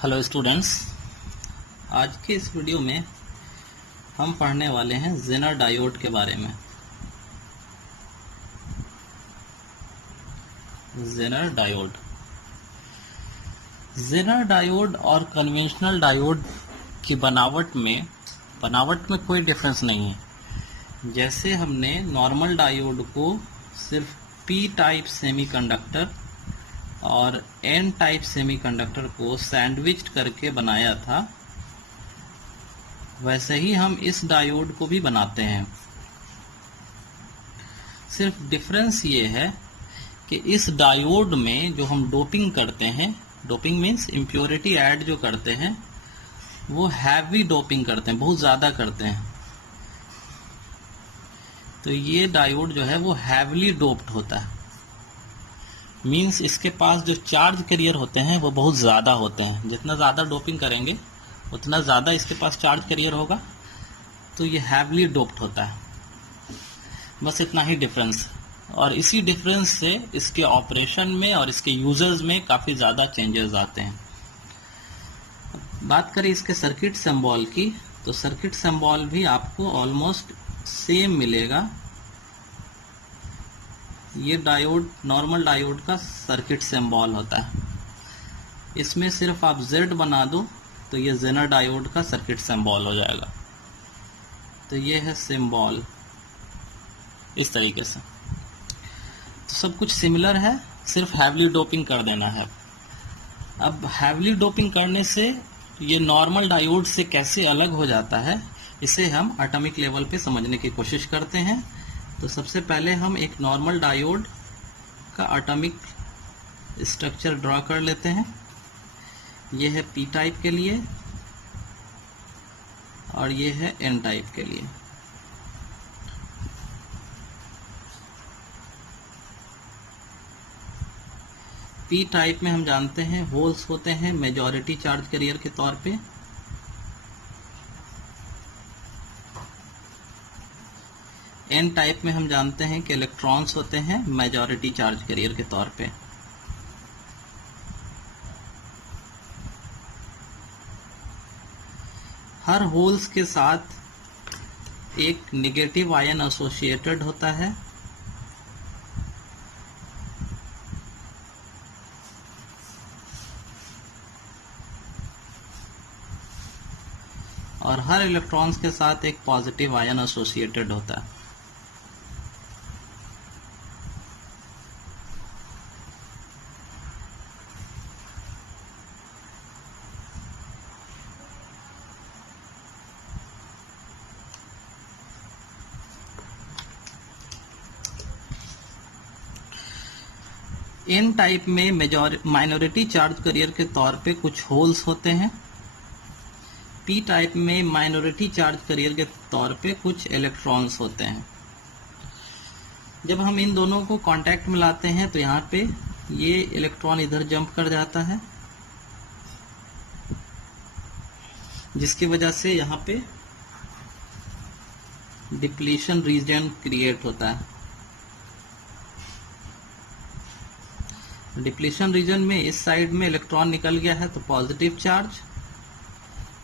Hello students, आज के इस वीडियो में हम पढ़ने वाले हैं जेनर डायोड के बारे में। जेनर डायोड और कन्वेंशनल डायोड की बनावट में कोई डिफरेंस नहीं है। जैसे हमने नॉर्मल डायोड को सिर्फ पी टाइप सेमीकंडक्टर और एन टाइप सेमीकंडक्टर को सैंडविच करके बनाया था, वैसे ही हम इस डायोड को भी बनाते हैं। सिर्फ डिफरेंस ये है कि इस डायोड में जो हम डोपिंग करते हैं, डोपिंग मीन्स इम्प्योरिटी ऐड जो करते हैं, वो हैवी डोपिंग करते हैं, बहुत ज़्यादा करते हैं। तो ये डायोड जो है वो हैवली डोप्ड होता है। मीन्स इसके पास जो चार्ज कैरियर होते हैं वो बहुत ज़्यादा होते हैं। जितना ज़्यादा डोपिंग करेंगे उतना ज़्यादा इसके पास चार्ज कैरियर होगा, तो ये हैवली डोप्ड होता है। बस इतना ही डिफरेंस, और इसी डिफरेंस से इसके ऑपरेशन में और इसके यूजर्स में काफ़ी ज़्यादा चेंजेस आते हैं। बात करें इसके सर्किट सिंबल की, तो सर्किट सिंबल भी आपको ऑलमोस्ट सेम मिलेगा। ये डायोड नॉर्मल डायोड का सर्किट सिंबल होता है। इसमें सिर्फ आप Z बना दो तो ये जेनर डायोड का सर्किट सिंबल हो जाएगा। तो ये है सिंबल इस तरीके से। तो सब कुछ सिमिलर है, सिर्फ हैवली डोपिंग कर देना है। अब हैवली डोपिंग करने से ये नॉर्मल डायोड से कैसे अलग हो जाता है, इसे हम एटॉमिक लेवल पे समझने की कोशिश करते हैं। तो सबसे पहले हम एक नॉर्मल डायोड का एटॉमिक स्ट्रक्चर ड्रॉ कर लेते हैं। ये है पी टाइप के लिए और ये है एन टाइप के लिए। पी टाइप में हम जानते हैं होल्स होते हैं मेजॉरिटी चार्ज कैरियर के तौर पे। एन टाइप में हम जानते हैं कि इलेक्ट्रॉन्स होते हैं मेजॉरिटी चार्ज कैरियर के तौर पे। हर होल्स के साथ एक नेगेटिव आयन एसोसिएटेड होता है। और हर इलेक्ट्रॉन्स के साथ एक पॉजिटिव आयन एसोसिएटेड होता है। एन टाइप में माइनॉरिटी चार्ज कैरियर के तौर पे कुछ होल्स होते हैं। पी टाइप में माइनॉरिटी चार्ज कैरियर के तौर पे कुछ इलेक्ट्रॉन्स होते हैं। जब हम इन दोनों को कांटेक्ट में लाते हैं तो यहाँ पे ये इलेक्ट्रॉन इधर जंप कर जाता है, जिसकी वजह से यहाँ पे डिप्लीशन रीजन क्रिएट होता है। डिप्लीशन रीजन में इस साइड में इलेक्ट्रॉन निकल गया है तो पॉजिटिव चार्ज,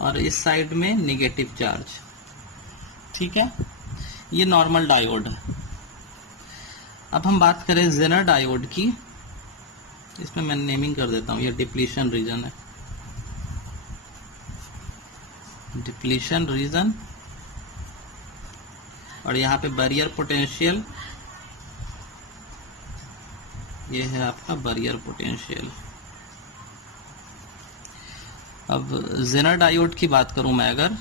और इस साइड में नेगेटिव चार्ज। ठीक है, ये नॉर्मल डायोड है। अब हम बात करें जेनर डायोड की। इसमें मैं नेमिंग कर देता हूं, ये डिप्लीशन रीजन है। डिप्लीशन रीजन, और यहाँ पे बैरियर पोटेंशियल, ये है आपका बैरियर पोटेंशियल। अब जेनर डायोड की बात करूं मैं अगर,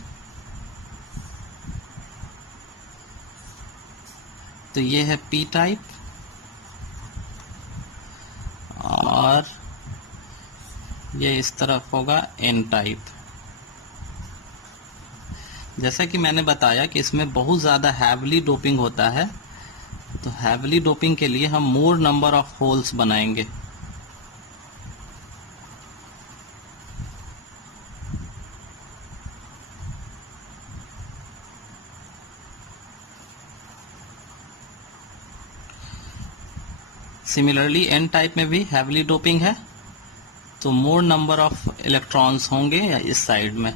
तो ये है पी टाइप और ये इस तरफ होगा एन टाइप। जैसा कि मैंने बताया कि इसमें बहुत ज़्यादा हैवली डोपिंग होता है, तो हैवली डोपिंग के लिए हम मोर नंबर ऑफ होल्स बनाएंगे। सिमिलरली एन टाइप में भी हैवली डोपिंग है, तो मोर नंबर ऑफ इलेक्ट्रॉन्स होंगे या इस साइड में।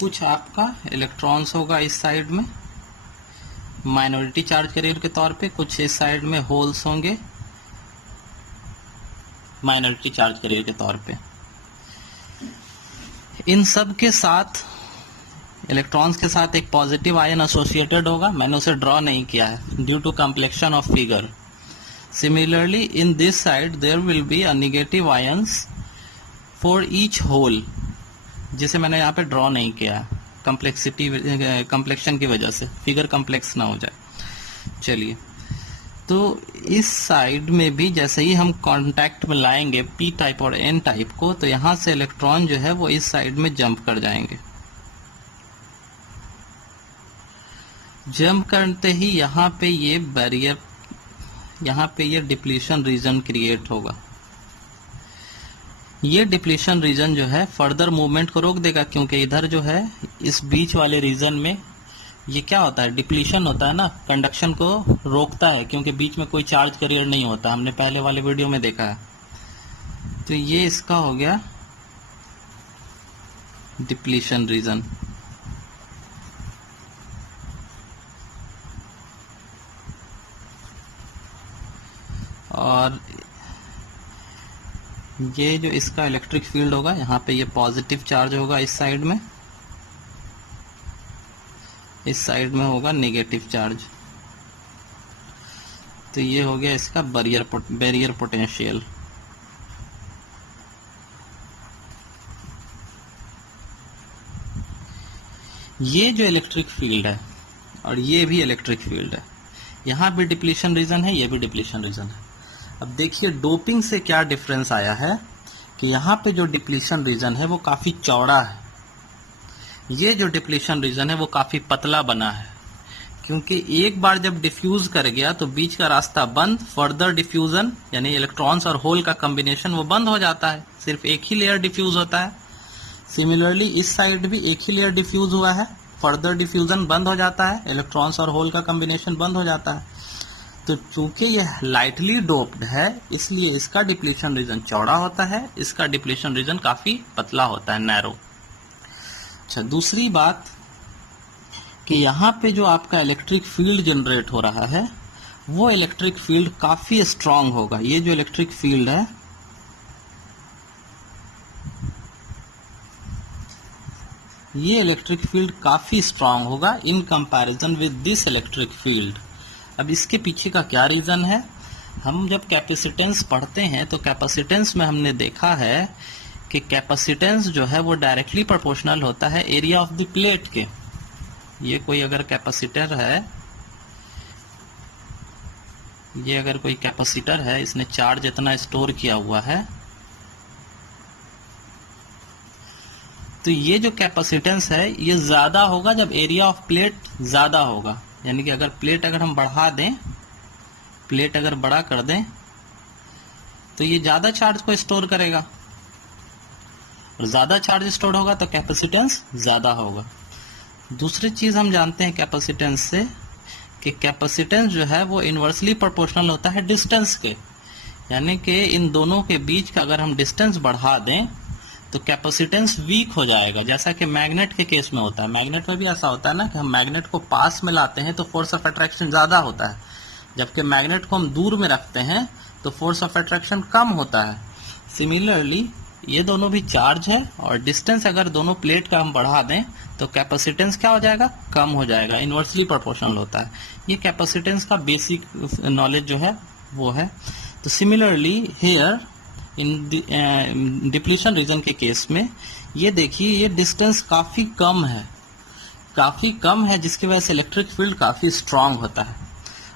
कुछ आपका इलेक्ट्रॉन्स होगा इस साइड में माइनॉरिटी चार्ज कैरियर के तौर पे, कुछ इस साइड में होल्स होंगे माइनॉरिटी चार्ज कैरियर के तौर पे। इन सब के साथ इलेक्ट्रॉन्स के साथ एक पॉजिटिव आयन एसोसिएटेड होगा, मैंने उसे ड्रॉ नहीं किया है due to complexion of figure. Similarly in this side there will be a negative ions for each hole, जिसे मैंने यहाँ पे ड्रॉ नहीं किया कम्प्लेक्शन की वजह से, फिगर कम्प्लेक्स ना हो जाए। चलिए, तो इस साइड में भी जैसे ही हम कांटेक्ट में लाएंगे पी टाइप और एन टाइप को, तो यहाँ से इलेक्ट्रॉन जो है वो इस साइड में जंप कर जाएंगे। जंप करते ही यहाँ पे ये बैरियर, यहाँ पे ये डिप्लीशन रीजन क्रिएट होगा। ये डिप्लीशन रीजन जो है फर्दर मूवमेंट को रोक देगा, क्योंकि इधर जो है इस बीच वाले रीजन में ये क्या होता है, डिप्लीशन होता है ना, कंडक्शन को रोकता है, क्योंकि बीच में कोई चार्ज कैरियर नहीं होता, हमने पहले वाले वीडियो में देखा है। तो ये इसका हो गया डिप्लीशन रीजन। और ये जो इसका इलेक्ट्रिक फील्ड होगा, यहाँ पे ये पॉजिटिव चार्ज होगा इस साइड में, इस साइड में होगा नेगेटिव चार्ज। तो ये हो गया इसका बैरियर पोटेंशियल। ये जो इलेक्ट्रिक फील्ड है और ये भी इलेक्ट्रिक फील्ड है, यहाँ भी डिप्लीशन रीजन है, ये भी डिप्लीशन रीजन है। अब देखिए डोपिंग से क्या डिफरेंस आया है कि यहाँ पे जो डिप्लीशन रीजन है वो काफी चौड़ा है, ये जो डिप्लीशन रीजन है वो काफी पतला बना है, क्योंकि एक बार जब डिफ्यूज कर गया तो बीच का रास्ता बंद, फर्दर डिफ्यूजन यानी इलेक्ट्रॉन्स और होल का कॉम्बिनेशन वो बंद हो जाता है, सिर्फ एक ही लेयर डिफ्यूज होता है। सिमिलरली इस साइड भी एक ही लेयर डिफ्यूज हुआ है, फर्दर डिफ्यूजन बंद हो जाता है, इलेक्ट्रॉन्स और होल का कॉम्बिनेशन बंद हो जाता है। तो चूंकि यह लाइटली डोप्ड है इसलिए इसका डिप्लीशन रीजन चौड़ा होता है, इसका डिप्लीशन रीजन काफी पतला होता है, नैरो। अच्छा, दूसरी बात कि यहाँ पे जो आपका इलेक्ट्रिक फील्ड जनरेट हो रहा है वो इलेक्ट्रिक फील्ड काफी स्ट्रांग होगा। ये जो इलेक्ट्रिक फील्ड है ये इलेक्ट्रिक फील्ड काफी स्ट्रांग होगा in comparison with this electric field. अब इसके पीछे का क्या रीजन है, हम जब कैपेसिटेंस पढ़ते हैं तो कैपेसिटेंस में हमने देखा है कि कैपेसिटेंस जो है वो डायरेक्टली प्रोपोर्शनल होता है एरिया ऑफ द प्लेट के। ये कोई अगर कैपेसिटर है, ये अगर कोई कैपेसिटर है, इसने चार्ज इतना स्टोर किया हुआ है, तो ये जो कैपेसिटेंस है ये ज्यादा होगा जब एरिया ऑफ प्लेट ज्यादा होगा। यानी कि अगर प्लेट अगर हम बढ़ा दें, प्लेट अगर बड़ा कर दें तो ये ज्यादा चार्ज को स्टोर करेगा, और ज्यादा चार्ज स्टोर होगा तो कैपेसिटेंस ज्यादा होगा। दूसरी चीज हम जानते हैं कैपेसिटेंस से कि कैपेसिटेंस जो है वो इनवर्सली प्रोपोर्शनल होता है डिस्टेंस के, यानी कि इन दोनों के बीच का अगर हम डिस्टेंस बढ़ा दें तो कैपेसिटेंस वीक हो जाएगा, जैसा कि मैग्नेट के केस में होता है। मैग्नेट में भी ऐसा होता है ना कि हम मैग्नेट को पास में लाते हैं तो फोर्स ऑफ अट्रैक्शन ज्यादा होता है, जबकि मैग्नेट को हम दूर में रखते हैं तो फोर्स ऑफ अट्रैक्शन कम होता है। सिमिलरली ये दोनों भी चार्ज है और डिस्टेंस अगर दोनों प्लेट का हम बढ़ा दें तो कैपेसिटेंस क्या हो जाएगा, कम हो जाएगा, इनवर्सली प्रोपोर्शनल होता है। ये कैपेसिटेंस का बेसिक नॉलेज जो है वो है। तो similarly here in depletion region के केस में ये देखिए ये डिस्टेंस काफी कम है, जिसकी वजह से इलेक्ट्रिक फील्ड काफी स्ट्रांग होता है।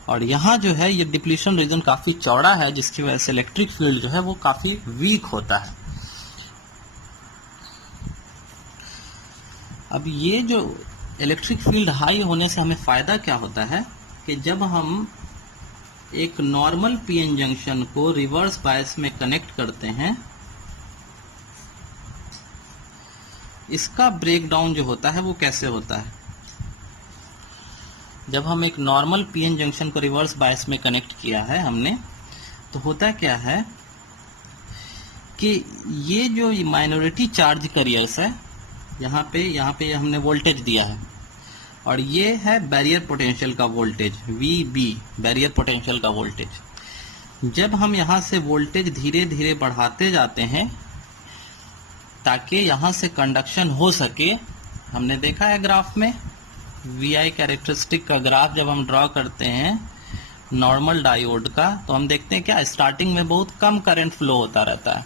और यहाँ जो है ये डिप्लीशन रीजन काफी चौड़ा है, जिसकी वजह से इलेक्ट्रिक फील्ड जो है वो काफी वीक होता है। अब ये जो इलेक्ट्रिक फील्ड हाई होने से हमें फायदा क्या होता है कि जब हम एक नॉर्मल पीएन जंक्शन को रिवर्स बायस में कनेक्ट करते हैं, इसका ब्रेकडाउन जो होता है वो कैसे होता है। जब हम एक नॉर्मल पीएन जंक्शन को रिवर्स बायस में कनेक्ट किया है हमने, तो होता क्या है कि ये जो माइनॉरिटी चार्ज कैरियर्स है, यहाँ पे हमने वोल्टेज दिया है, और ये है बैरियर पोटेंशियल का वोल्टेज VB, बैरियर पोटेंशियल का वोल्टेज। जब हम यहाँ से वोल्टेज धीरे धीरे बढ़ाते जाते हैं ताकि यहाँ से कंडक्शन हो सके, हमने देखा है ग्राफ में VI कैरेक्टरिस्टिक का ग्राफ जब हम ड्रॉ करते हैं नॉर्मल डायोड का, तो हम देखते हैं क्या स्टार्टिंग में बहुत कम करंट फ्लो होता रहता है,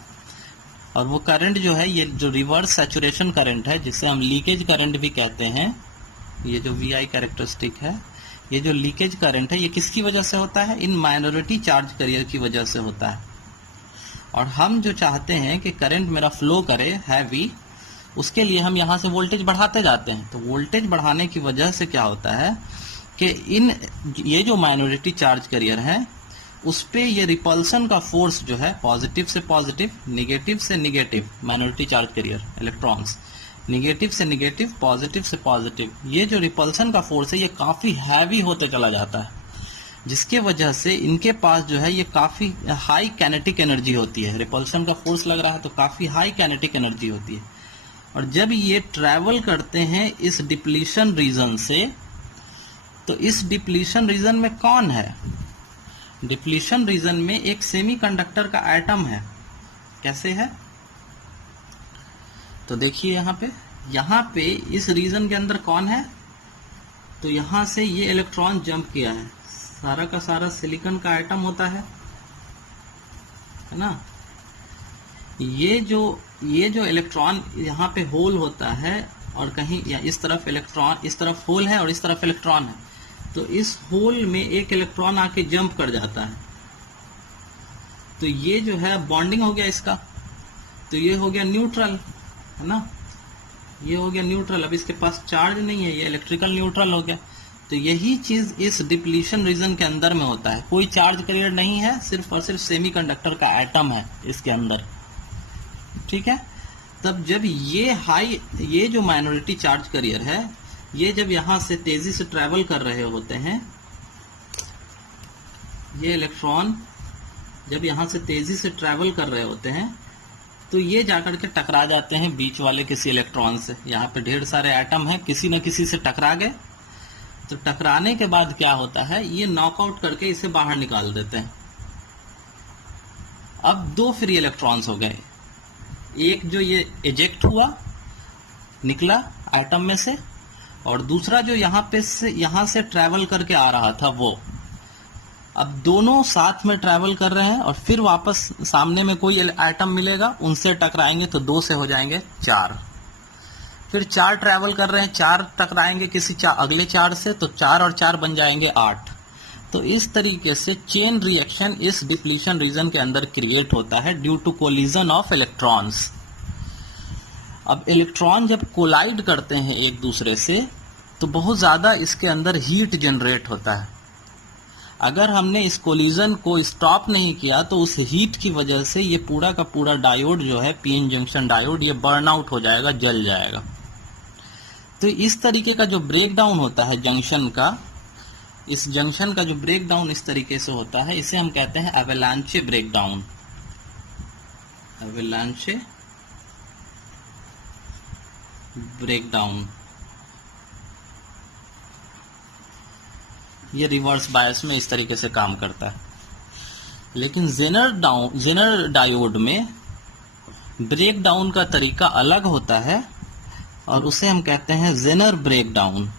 और वो करंट जो है, ये जो रिवर्स सैचुरेशन करंट है जिसे हम लीकेज करंट भी कहते हैं, ये जो VI कैरेक्टरिस्टिक है, ये जो लीकेज करंट है, ये किसकी वजह से होता है, इन माइनॉरिटी चार्ज कैरियर की वजह से होता है। और हम जो चाहते हैं कि करंट मेरा फ्लो करे हैवी, उसके लिए हम यहाँ से वोल्टेज बढ़ाते जाते हैं। तो वोल्टेज बढ़ाने की वजह से क्या होता है कि ये जो माइनॉरिटी चार्ज कैरियर है उस पे ये रिपल्सन का फोर्स जो है, पॉजिटिव से पॉजिटिव, निगेटिव से negative, minority charge carrier electrons, negative से निगेटिव, पॉजिटिव से पॉजिटिव, ये जो रिपल्सन का फोर्स है ये काफी हैवी होते चला जाता है, जिसके वजह से इनके पास जो है ये काफी हाई काइनेटिक एनर्जी होती है। रिपल्सन का फोर्स लग रहा है तो काफी हाई काइनेटिक एनर्जी होती है। और जब ये ट्रैवल करते हैं इस डिप्लीशन रीजन से, तो इस डिप्लीशन रीजन में कौन है, डिप्लीशन रीजन में एक सेमीकंडक्टर का एटम है। कैसे है, तो देखिए यहाँ पे इस रीजन के अंदर कौन है, तो यहां से ये इलेक्ट्रॉन जंप किया है, सारा का सारा सिलिकॉन का एटम होता है ना। ये जो इलेक्ट्रॉन यहाँ पे होल होता है, और कहीं या इस तरफ इलेक्ट्रॉन, इस तरफ होल है और इस तरफ इलेक्ट्रॉन है, तो इस होल में एक इलेक्ट्रॉन आके जंप कर जाता है, तो ये जो है बॉन्डिंग हो गया इसका, तो ये हो गया न्यूट्रल, है ना, ये हो गया न्यूट्रल। अब इसके पास चार्ज नहीं है, ये इलेक्ट्रिकल न्यूट्रल हो गया। तो यही चीज इस डिप्लीशन रीजन के अंदर में होता है, कोई चार्ज कैरियर नहीं है, सिर्फ और सिर्फ सेमीकंडक्टर का एटम है इसके अंदर, ठीक है। तब जब ये जो माइनॉरिटी चार्ज कैरियर है, ये जब यहां से तेजी से ट्रैवल कर रहे होते हैं, ये इलेक्ट्रॉन जब यहां से तेजी से ट्रैवल कर रहे होते हैं, तो ये जाकर के टकरा जाते हैं बीच वाले किसी इलेक्ट्रॉन से। यहाँ पे ढेर सारे एटम हैं, किसी न किसी से टकरा गए, तो टकराने के बाद क्या होता है, ये नॉकआउट करके इसे बाहर निकाल देते हैं। अब दो फ्री इलेक्ट्रॉन्स हो गए, एक जो ये इजेक्ट हुआ, निकला एटम में से, और दूसरा जो यहां से ट्रैवल करके आ रहा था वो। अब दोनों साथ में ट्रैवल कर रहे हैं, और फिर वापस सामने में कोई एटम मिलेगा, उनसे टकराएंगे तो 2 से हो जाएंगे 4, फिर 4 ट्रैवल कर रहे हैं, 4 टकराएंगे किसी अगले 4 से, तो 4 और 4 बन जाएंगे 8। तो इस तरीके से चेन रिएक्शन इस डिप्लीशन रीजन के अंदर क्रिएट होता है due to collision of electrons. अब इलेक्ट्रॉन जब कोलाइड करते हैं एक दूसरे से, तो बहुत ज्यादा इसके अंदर हीट जनरेट होता है। अगर हमने इस कोलिजन को स्टॉप नहीं किया, तो उस हीट की वजह से ये पूरा का पूरा डायोड जो है, पीएन जंक्शन डायोड, ये बर्न आउट हो जाएगा, जल जाएगा। तो इस तरीके का जो ब्रेक डाउन होता है जंक्शन का, इस जंक्शन का जो ब्रेक डाउन इस तरीके से होता है, इसे हम कहते हैं एवेलांचे ब्रेक डाउन। एवेलांचे ब्रेक डाउन, ये रिवर्स बायस में इस तरीके से काम करता है। लेकिन जेनर डायोड में ब्रेक डाउन का तरीका अलग होता है, और उसे हम कहते हैं Zener break down.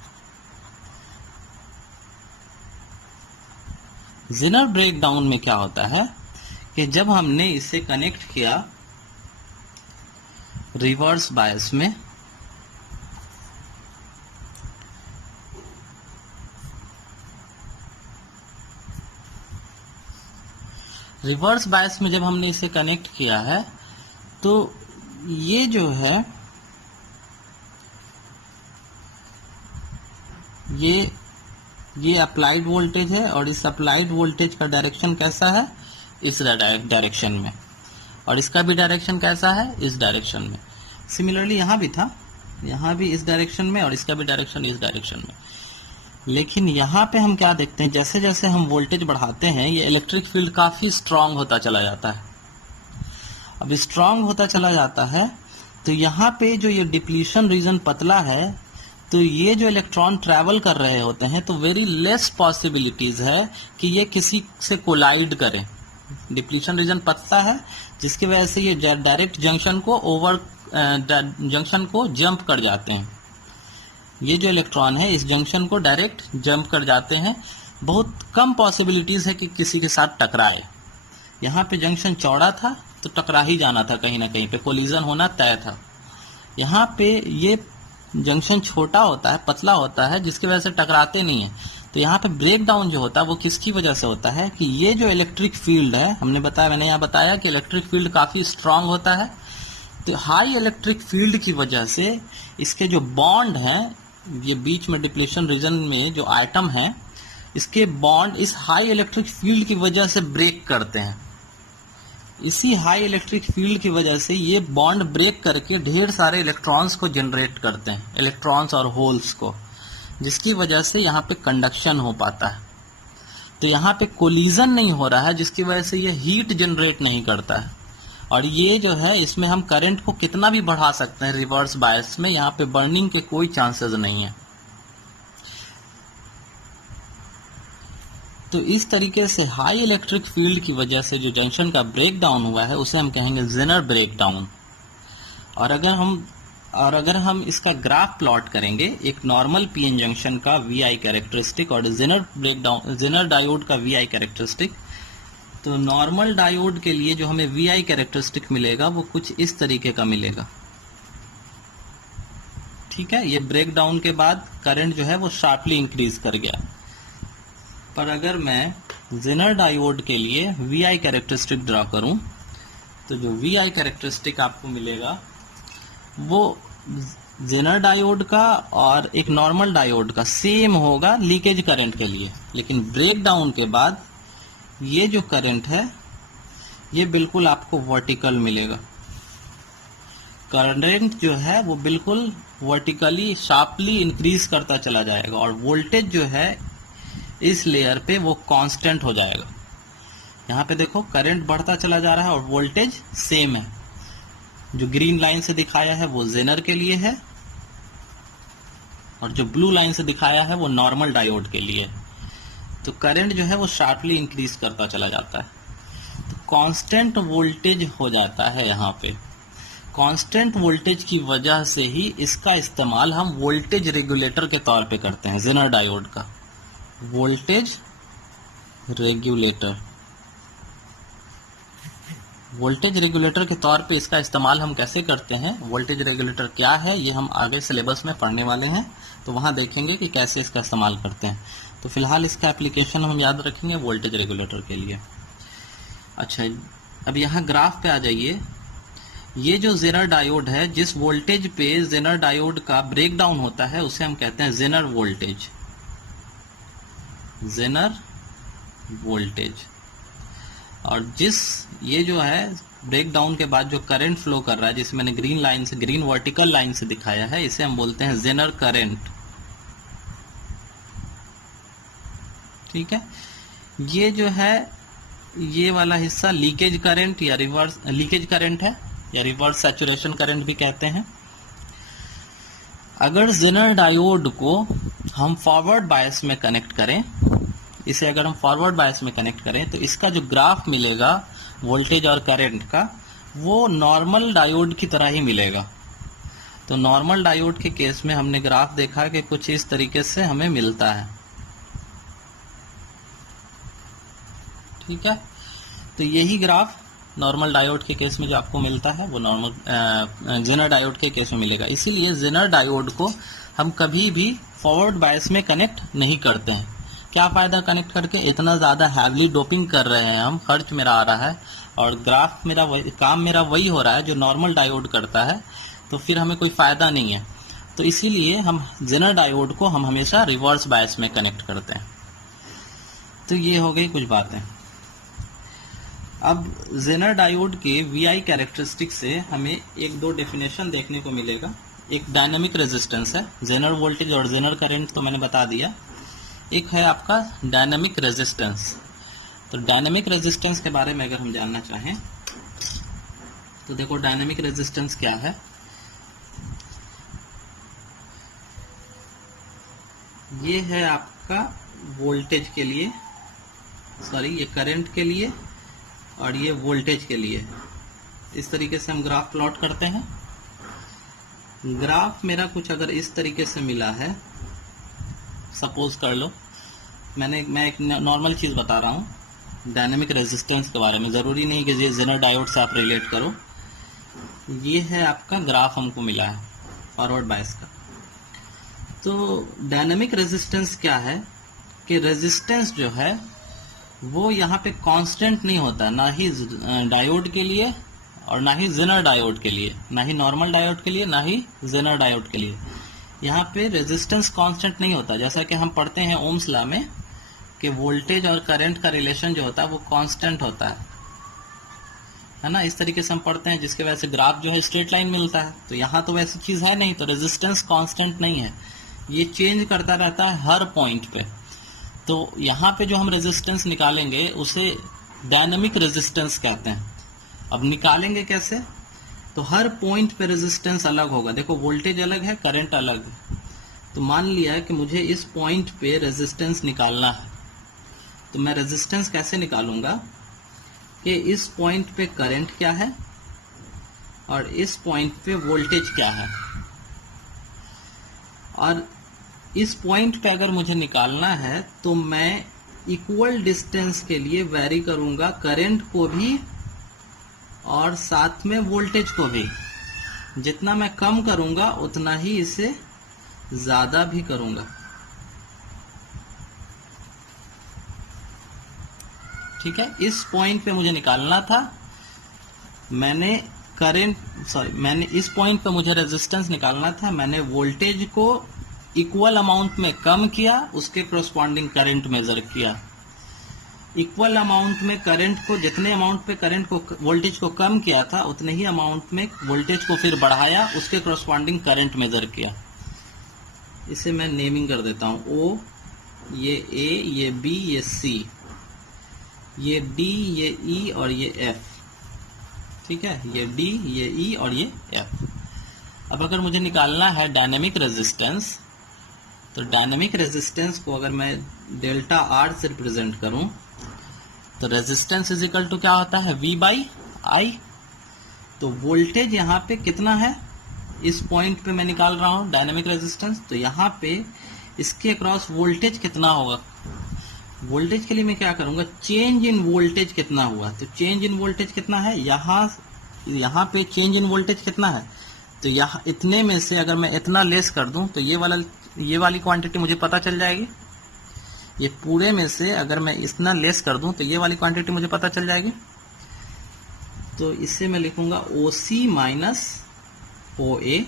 Zener break down में क्या होता है कि जब हमने इसे कनेक्ट किया रिवर्स बायस में, रिवर्स बायस में जब हमने इसे कनेक्ट किया है, तो ये जो है, ये अप्लाइड वोल्टेज है और इस अप्लाइड वोल्टेज का डायरेक्शन कैसा है, इस डायरेक्शन में, और इसका भी डायरेक्शन कैसा है, इस डायरेक्शन में। सिमिलरली यहाँ भी था, यहाँ भी इस डायरेक्शन में और इसका भी डायरेक्शन इस डायरेक्शन में। लेकिन यहाँ पे हम क्या देखते हैं, जैसे जैसे हम वोल्टेज बढ़ाते हैं ये इलेक्ट्रिक फील्ड काफी स्ट्रांग होता चला जाता है। अब स्ट्रांग होता चला जाता है तो यहाँ पे जो ये डिप्लीशन रीजन पतला है, तो ये जो इलेक्ट्रॉन ट्रैवल कर रहे होते हैं तो वेरी लेस पॉसिबिलिटीज है कि ये किसी से कोलाइड करें। डिप्लीशन रीजन पतला है जिसकी वजह से ये डायरेक्ट जंक्शन को जंप कर जाते हैं। ये जो इलेक्ट्रॉन है इस जंक्शन को डायरेक्ट जंप कर जाते हैं। बहुत कम पॉसिबिलिटीज है कि किसी के साथ टकराए। यहाँ पे जंक्शन चौड़ा था तो टकरा ही जाना था, कहीं ना कहीं पे कोलिजन होना तय था। यहाँ पे ये जंक्शन छोटा होता है, पतला होता है, जिसकी वजह से टकराते नहीं है। तो यहाँ पे ब्रेक डाउन जो होता है वो किसकी वजह से होता है कि ये जो इलेक्ट्रिक फील्ड है, मैंने यहाँ बताया कि इलेक्ट्रिक फील्ड काफी स्ट्रांग होता है। तो हाई इलेक्ट्रिक फील्ड की वजह से इसके जो बॉन्ड है, ये बीच में डिप्लीशन रीजन में जो आइटम है, इसके बॉन्ड इस हाई इलेक्ट्रिक फील्ड की वजह से ब्रेक करते हैं। इसी हाई इलेक्ट्रिक फील्ड की वजह से ये बॉन्ड ब्रेक करके ढेर सारे इलेक्ट्रॉन्स को जनरेट करते हैं, इलेक्ट्रॉन्स और होल्स को, जिसकी वजह से यहाँ पे कंडक्शन हो पाता है। तो यहाँ पे कोलिजन नहीं हो रहा है, जिसकी वजह से ये हीट जनरेट नहीं करता है। और ये जो है इसमें हम करंट को कितना भी बढ़ा सकते हैं रिवर्स बायस में, यहाँ पे बर्निंग के कोई चांसेस नहीं है। तो इस तरीके से हाई इलेक्ट्रिक फील्ड की वजह से जो जंक्शन का ब्रेक डाउन हुआ है उसे हम कहेंगे जेनर ब्रेक डाउन। और अगर हम इसका ग्राफ प्लॉट करेंगे, एक नॉर्मल पीएन जंक्शन का वीआई कैरेक्टरिस्टिक और जेनर डायोड का वीआई कैरेक्टरिस्टिक, तो नॉर्मल डायोड के लिए जो हमें वीआई कैरेक्टरिस्टिक मिलेगा वो कुछ इस तरीके का मिलेगा। ठीक है, ये ब्रेक डाउन के बाद करंट जो है वो शार्पली इंक्रीज कर गया। पर अगर मैं जेनर डायोड के लिए वीआई कैरेक्टरिस्टिक ड्रा करूं, तो जो वीआई कैरेक्टरिस्टिक आपको मिलेगा वो जेनर डायोड का और एक नॉर्मल डायोड का सेम होगा लीकेज करंट के लिए। लेकिन ब्रेक डाउन के बाद ये जो करंट है ये बिल्कुल आपको वर्टिकल मिलेगा। करंट जो है वो बिल्कुल वर्टिकली शार्पली इंक्रीज करता चला जाएगा और वोल्टेज जो है इस लेयर पे वो कांस्टेंट हो जाएगा। यहाँ पे देखो करंट बढ़ता चला जा रहा है और वोल्टेज सेम है। जो ग्रीन लाइन से दिखाया है वो जेनर के लिए है और जो ब्लू लाइन से दिखाया है वो नॉर्मल डायोड के लिए। तो करंट जो है वो शार्पली इंक्रीज करता चला जाता है। तो कांस्टेंट वोल्टेज हो जाता है। यहाँ पे कांस्टेंट वोल्टेज की वजह से ही इसका इस्तेमाल हम वोल्टेज रेगुलेटर के तौर पे करते हैं। जेनर डायोड का वोल्टेज रेगुलेटर, वोल्टेज रेगुलेटर के तौर पे इसका इस्तेमाल हम कैसे करते हैं, वोल्टेज रेगुलेटर क्या है, ये हम आगे सिलेबस में पढ़ने वाले हैं, तो वहां देखेंगे कि कैसे इसका इस्तेमाल करते हैं। तो फिलहाल इसका एप्लीकेशन हम याद रखेंगे वोल्टेज रेगुलेटर के लिए। अच्छा, अब यहाँ ग्राफ पे आ जाइए। ये जो जेनर डायोड है, जिस वोल्टेज पे जेनर डायोड का ब्रेक डाउन होता है उसे हम कहते हैं जेनर वोल्टेज। Jenner voltage. और ये जो है ब्रेक डाउन के बाद जो करंट फ्लो कर रहा है, जिसे मैंने ग्रीन वर्टिकल लाइन से दिखाया है, इसे हम बोलते हैं जेनर करंट। ठीक है, ये जो है ये वाला हिस्सा लीकेज करंट या लीकेज करंट है या रिवर्स सैचुरेशन करंट भी कहते हैं। अगर जेनर डायोड को हम फॉरवर्ड बायस में कनेक्ट करें, इसे अगर हम फॉरवर्ड बायस में कनेक्ट करें तो इसका जो ग्राफ मिलेगा वोल्टेज और करंट का, वो नॉर्मल डायोड की तरह ही मिलेगा। तो नॉर्मल डायोड के केस में हमने ग्राफ देखा कि कुछ इस तरीके से हमें मिलता है। ठीक है, तो यही ग्राफ नॉर्मल डायोड के केस में जो आपको मिलता है वो नॉर्मल जेनर डायोड के केस में मिलेगा। इसीलिए जेनर डायोड को हम कभी भी फॉरवर्ड बायस में कनेक्ट नहीं करते हैं। क्या फायदा कनेक्ट करके, इतना ज्यादा हैवली डोपिंग कर रहे हैं हम, खर्च मेरा आ रहा है और ग्राफ काम मेरा वही हो रहा है जो नॉर्मल डायोड करता है, तो फिर हमें कोई फायदा नहीं है। तो इसीलिए हम जेनर डायोड को हम हमेशा रिवर्स बायस में कनेक्ट करते हैं। तो ये हो गई कुछ बातें। अब जेनर डायोड के VI कैरेक्टरिस्टिक से हमें एक दो डेफिनेशन देखने को मिलेगा। एक डायनामिक रेजिस्टेंस है, जेनर वोल्टेज और जेनर करंट तो मैंने बता दिया। एक है आपका डायनामिक रेजिस्टेंस। तो डायनामिक रेजिस्टेंस के बारे में अगर हम जानना चाहें तो देखो डायनामिक रेजिस्टेंस क्या है। ये है आपका वोल्टेज के लिए, सॉरी ये करंट के लिए और ये वोल्टेज के लिए। इस तरीके से हम ग्राफ प्लॉट करते हैं। ग्राफ मेरा कुछ अगर इस तरीके से मिला है, सपोज कर लो मैं एक नॉर्मल चीज बता रहा हूँ डायनामिक रेजिस्टेंस के बारे में, जरूरी नहीं कि ये जेनर डायोड से आप रिलेट करो। ये है आपका ग्राफ हमको मिला है फॉरवर्ड बायस का। तो डायनामिक रेजिस्टेंस क्या है कि रेजिस्टेंस जो है वो यहाँ पे कांस्टेंट नहीं होता, ना ही डायोड के लिए और ना ही जेनर डायोड के लिए, ना ही नॉर्मल डायोड के लिए, ना ही जेनर डायोड के लिए। यहाँ पे रेजिस्टेंस कांस्टेंट नहीं होता। जैसा कि हम पढ़ते हैं ओम्स लॉ में कि वोल्टेज और करंट का रिलेशन जो होता है वो कांस्टेंट होता है ना। इस तरीके से हम पढ़ते हैं, जिसके वजह से ग्राफ जो है स्ट्रेट लाइन मिलता है। तो यहाँ तो वैसी चीज है नहीं, तो रेजिस्टेंस कांस्टेंट नहीं है, ये चेंज करता रहता है हर पॉइंट पे। तो यहाँ पे जो हम रेजिस्टेंस निकालेंगे उसे डायनामिक रेजिस्टेंस कहते हैं। अब निकालेंगे कैसे? तो हर पॉइंट पे रेजिस्टेंस अलग होगा। देखो वोल्टेज अलग है, करंट अलग है। तो मान लिया कि मुझे इस पॉइंट पे रेजिस्टेंस निकालना है, तो मैं रेजिस्टेंस कैसे निकालूंगा कि इस पॉइंट पे करंट क्या है और इस पॉइंट पे वोल्टेज क्या है। और इस पॉइंट पे अगर मुझे निकालना है तो मैं इक्वल डिस्टेंस के लिए वैरी करूंगा करंट को भी और साथ में वोल्टेज को भी। जितना मैं कम करूंगा उतना ही इसे ज्यादा भी करूंगा। ठीक है, इस पॉइंट पे मुझे निकालना था, मैंने इस पॉइंट पे मुझे रेजिस्टेंस निकालना था, मैंने वोल्टेज को इक्वल अमाउंट में कम किया, उसके कोरस्पॉन्डिंग करंट मेजर किया। इक्वल अमाउंट में करंट को, जितने अमाउंट पे करंट को वोल्टेज को कम किया था उतने ही अमाउंट में वोल्टेज को फिर बढ़ाया, उसके कोरस्पॉन्डिंग करंट मेजर किया। इसे मैं नेमिंग कर देता हूं, ओ, ये ए, ये बी, ये सी, ये डी, ये ई और ये एफ। ठीक है, ये डी, ये ई और ये एफ। अब अगर मुझे निकालना है डायनेमिक रेजिस्टेंस, तो डायनेमिक रेजिस्टेंस को अगर मैं डेल्टा आर से रिप्रेजेंट करूं तो रेजिस्टेंस इज इक्वल टू क्या होता है, V बाई आई। तो वोल्टेज यहाँ पे कितना है, इस पॉइंट पे मैं निकाल रहा हूं डायनेमिक रेजिस्टेंस, तो यहाँ पे इसके अक्रॉस वोल्टेज कितना होगा। वोल्टेज के लिए मैं क्या करूंगा, चेंज इन वोल्टेज कितना हुआ। तो चेंज इन वोल्टेज कितना है, यहाँ पे चेंज इन वोल्टेज कितना है, तो यहाँ इतने में से अगर मैं इतना लेस कर दूं तो ये वाली क्वांटिटी मुझे पता चल जाएगी। ये पूरे में से अगर मैं इतना लेस कर दूं तो ये वाली क्वांटिटी मुझे पता चल जाएगी। तो इससे मैं लिखूंगा OC minus OA।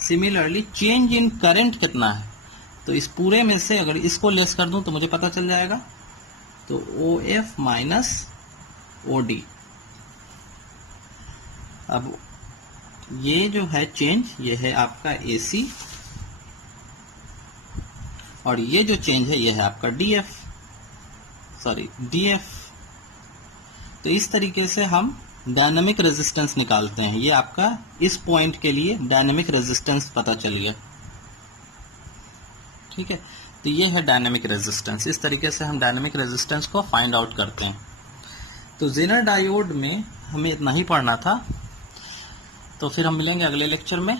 Similarly change in current कितना है, तो इस पूरे में से अगर इसको लेस कर दूं तो मुझे पता चल जाएगा। तो OF माइनस OD। अब ये जो है चेंज, ये है आपका AC और ये जो चेंज है ये है आपका DF। तो इस तरीके से हम डायनामिक रेजिस्टेंस निकालते हैं। ये आपका इस पॉइंट के लिए डायनामिक रेजिस्टेंस पता चल गया। ठीक है, तो ये है डायनामिक रेजिस्टेंस। इस तरीके से हम डायनामिक रेजिस्टेंस को फाइंड आउट करते हैं। तो जेनर डायोड में हमें इतना ही पढ़ना था। तो फिर हम मिलेंगे अगले लेक्चर में।